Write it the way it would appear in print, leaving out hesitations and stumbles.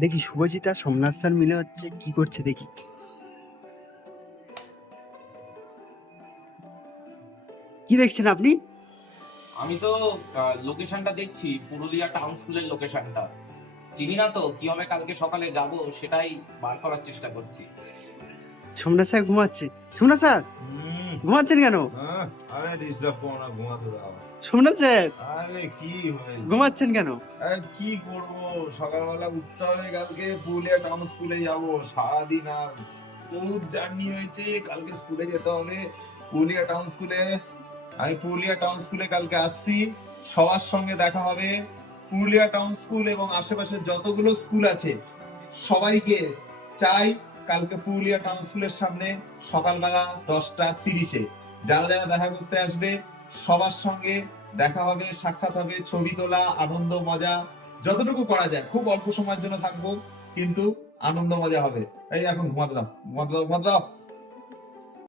দেখি শুভজিৎ আর সোমনাথ স্যার মিলে হচ্ছে কি করছে দেখি। কি দেখছেন আপনি? আমি তো লোকেশনটা দেখছি, পুরুলিয়া টাউন স্কুলের লোকেশনটা। চিনি না তো, কিভাবে কালকে সকালে যাব সেটাই বার করার চেষ্টা করছি। সোমনাথ স্যার ঘুমাচ্ছে। সোমনাথ স্যার হুম, ঘুমাচ্ছেন কেন? আরে ডিস্টার্ব করো না, ঘুমাতে দাও। সোমনাথ স্যার আরে কি হয়েছে? ঘুমাচ্ছেন কেন? আরে কি করব, সকালবেলা উঠতে হবে, কালকে পুরুলিয়া টাউন স্কুলে যাব। সারাদিন আর বহুত জার্নি হয়েছে, কালকে স্কুলে যেতে হবে। পুরুলিয়া টাউন স্কুলে আমি পুরুলিয়া টাউন স্কুলে কালকে আসছি, সবার সঙ্গে দেখা হবে। পুরুলিয়া টাউন স্কুল এবং আশেপাশে যতগুলো স্কুল আছে সবাইকে চাই কালকে পুরুলিয়া টাউন স্কুলের সামনে সকালবেলা 10:30-এ যারা যারা দেখা করতে আসবে সবার সঙ্গে দেখা হবে, সাক্ষাৎ হবে, ছবি তোলা, আনন্দ মজা যতটুকু করা যায়। খুব অল্প সময়ের জন্য থাকবো, কিন্তু আনন্দ মজা হবে। এই এখন ঘুমাতে দাও, ঘুমাতে দাও, ঘুমাতে দাও।